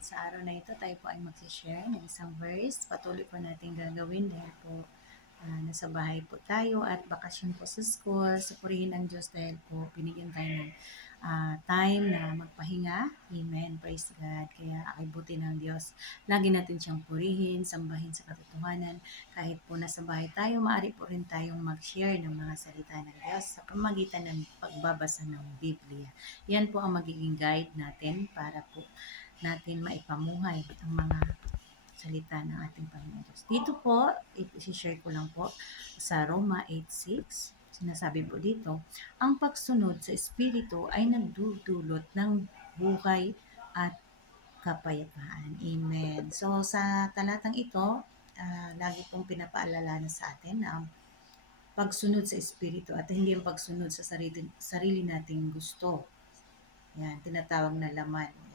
sa araw na ito tayo po ay mag-share ng isang verse. Patuloy po natin gagawin dahil po ah, nasa bahay po tayo at bakasyon po sa school. Supurihin ang Diyos dahil po binigyan tayo ng ah, time na magpahinga. Amen. Praise God. Kaya akibuti ng Diyos. Lagi natin siyang purihin, sambahin sa katotohanan. Kahit po nasa bahay tayo, maaari po rin tayong mag-share ng mga salita ng Diyos sa pamagitan ng pagbabasa ng Biblia. Yan po ang magiging guide natin para po natin maipamuhay ang mga salita ng ating Panginoon Diyos. Dito po, i-share ko lang po sa Roma 8.6, sinasabi po dito, ang pagsunod sa Espiritu ay nagdudulot ng buhay at kapayapaan. Amen. So, sa talatang ito, ah, lagi pong pinapaalala na sa atin na ang pagsunod sa Espiritu at hindi yung pagsunod sa sarili, sarili nating gusto. Yan, tinatawag na laman.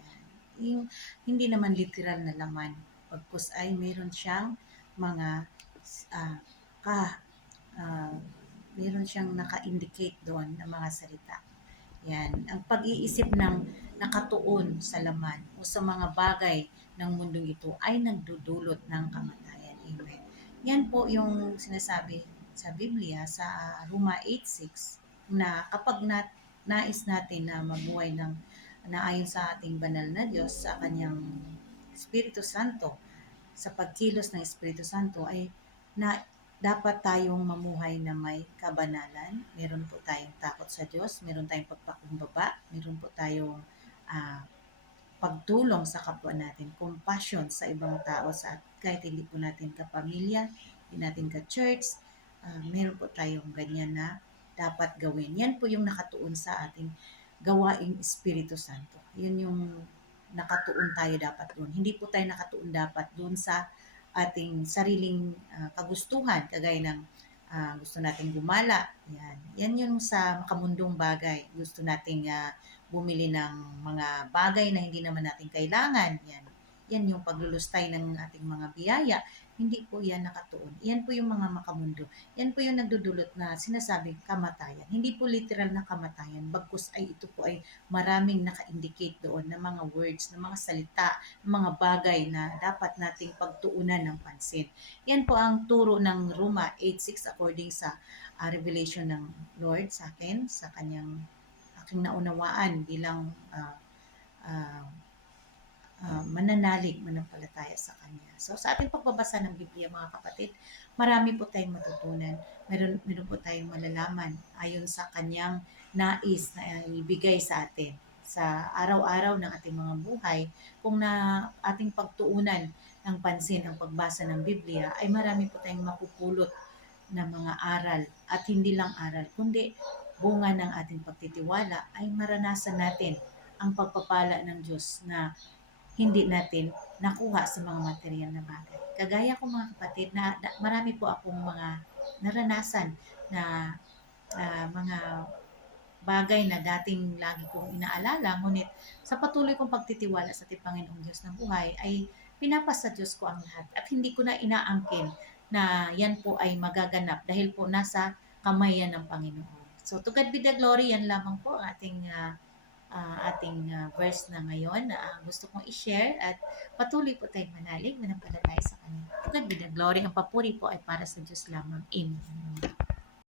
Yung, hindi naman literal na laman. Pagkus ay meron siyang mga ah, ka, ah, meron siyang naka-indicate doon ng mga salita. Yan, ang pag-iisip ng nakatuon sa laman o sa mga bagay ng mundong ito ay nagdudulot ng kamatayan. Amen. Yan po yung sinasabi sa Biblia sa Roma 8.6 na kapag nat, nais natin na mabuhay ng naayon sa ating banal na Diyos sa kanyang Espiritu Santo sa pagkilos ng Espiritu Santo ay na dapat tayong mamuhay na may kabanalan. Meron po tayong takot sa Diyos, meron tayong pagpakumbaba, meron po tayong ah, pagtulong sa kapwa natin, compassion sa ibang tao sa kahit hindi po natin kapamilya, hindi natin ka-church, ah, meron po tayong ganyan na dapat gawin. Yan po yung nakatuon sa ating gawaing Espiritu Santo. Yun yung nakatuon tayo dapat doon. Hindi po tayo nakatuon dapat doon sa ating sariling ah, kagustuhan, kagaya ng ah, gusto nating gumala. Yan. Yan yung sa makamundong bagay. Gusto nating ah, bumili ng mga bagay na hindi naman natin kailangan. Yan. Yan yung paglulustay ng ating mga biyaya. Hindi po yan nakatuon. Yan po yung mga makamundo. Yan po yung nagdudulot na sinasabing kamatayan. Hindi po literal na kamatayan. Bagkus ay ito po ay maraming naka-indicate doon ng mga words, ng mga salita, mga bagay na dapat nating pagtuunan ng pansin. Yan po ang turo ng Roma 8.6 according sa ah, revelation ng Lord sa akin, sa kanyang aking naunawaan bilang ah, ah, ah, mananalig, manampalataya sa Kanya. So, sa ating pagbabasa ng Biblia, mga kapatid, marami po tayong matutunan. Meron, meron po tayong malalaman ayon sa Kanyang nais na ibigay sa atin sa araw-araw ng ating mga buhay. Kung na ating pagtuunan ng pansin ang pagbasa ng Biblia, ay marami po tayong mapupulot na mga aral at hindi lang aral, kundi bunga ng ating pagtitiwala ay maranasan natin ang pagpapala ng Diyos na hindi natin nakuha sa mga material na bagay. Kagaya ko mga kapatid, na, na marami po akong mga naranasan na ah, mga bagay na dating lagi kong inaalala, ngunit sa patuloy kong pagtitiwala sa ating Panginoong Diyos ng buhay, ay pinapasa Diyos ko ang lahat at hindi ko na inaangkin na yan po ay magaganap dahil po nasa kamay yan ng Panginoon. So, to God be the glory, yan lamang po ating ah, ah, ating ah, verse na ngayon na ah, gusto kong i-share at patuloy po tayong manalig, manampalataya sa Kanya. To God be the glory, ang papuri po ay para sa Diyos lamang. Amen.